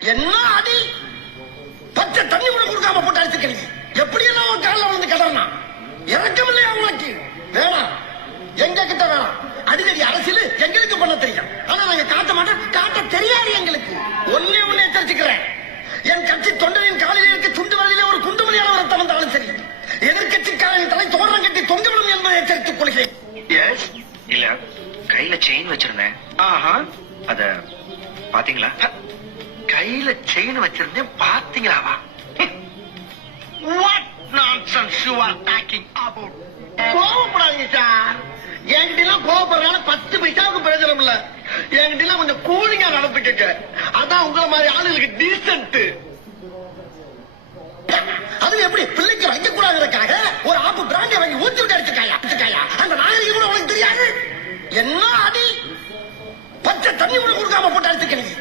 என்ன அடி? பச்சை தண்ணி கூட கொடுக்காம போட்டு அடிச்சுக்கிறீங்க. எப்படி எல்லாம் உன் காலில் வந்து கிடறனா இறக்கம் இல்லையா உனக்கு வேணாம். எங்க கிட்ட வேணாம். அடிக்கடி அரசியல் எங்களுக்கு பண்ண தெரியும். ஆனா நாங்க காட்ட மாட்டோம். காட்ட தெரியாது எங்களுக்கு. ஒன்னே ஒண்ணு எச்சரிச்சுக்கிறேன். என் கட்சி தொண்டரின் காலில் இருக்க துண்டு வழியில ஒரு குண்டுமணியான ரத்தம் வந்தாலும் சரி. எதிர்கட்சிக்காரன் தலை தோரணம் கட்டி தொங்கிவிடும் என்பதை எச்சரித்துக் கொள்கிறேன். இல்ல கையில செயின் வச்சிருந்தேன். ஆஹா. அத பாத்தீங்களா? கையில செயின் வச்சிருந்தேன் பாத்தீங்களாவா what nonsense you are talking about கோவப்படாதீங்க சார். என்கிட்ட கோவப்படுறதுனால பத்து பைசாவுக்கு பிரயோஜனம் இல்ல. என்கிட்ட கொஞ்சம் கூலிங்கா நடந்துக்கங்க அதான் உங்களை மாதிரி ஆளுங்களுக்கு டீசென்ட் அது எப்படி? பிள்ளைக்கு வைக்க கூடாதுக்காக ஒரு ஆப்பு பிராண்டி வாங்கி ஊத்தி விட்டு அடிச்சிருக்காயா? அடிச்சிருக்காயா? அந்த நாகரிகம் கூட உனக்கு தெரியாது. என்ன அடி? பச்சை தண்ணி கூட கொடுக்காம போட்டு அடிச்சுக்கிறீங்க